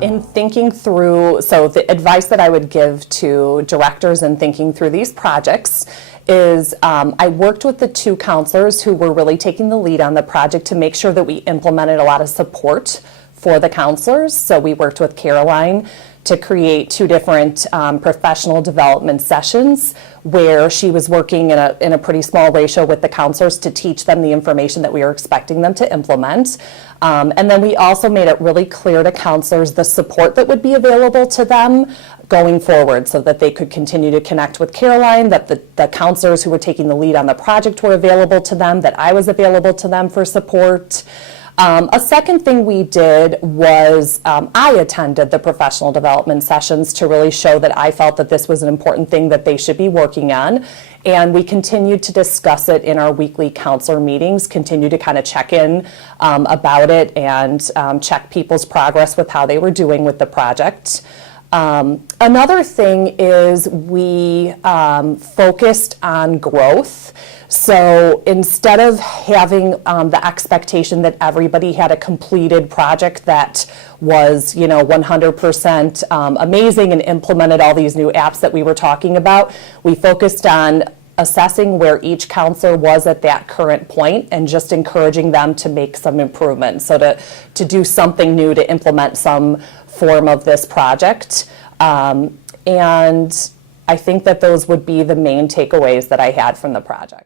In thinking through, so the advice that I would give to directors in thinking through these projects is I worked with the two counselors who were really taking the lead on the project to make sure that we implemented a lot of support for the counselors. So we worked with Caroline to create two different professional development sessions where she was working in a pretty small ratio with the counselors to teach them the information that we were expecting them to implement. And then we also made it really clear to counselors the support that would be available to them going forward so that they could continue to connect with Caroline, that the counselors who were taking the lead on the project were available to them, that I was available to them for support. A second thing we did was I attended the professional development sessions to really show that I felt that this was an important thing that they should be working on. And we continued to discuss it in our weekly counselor meetings, continue to kind of check in about it and check people's progress with how they were doing with the project. Another thing is we focused on growth. So instead of having the expectation that everybody had a completed project that was, 100% amazing and implemented all these new apps that we were talking about, we focused on assessing where each counselor was at that current point and just encouraging them to make some improvements. So to do something new, to implement some form of this project. And I think that those would be the main takeaways that I had from the project.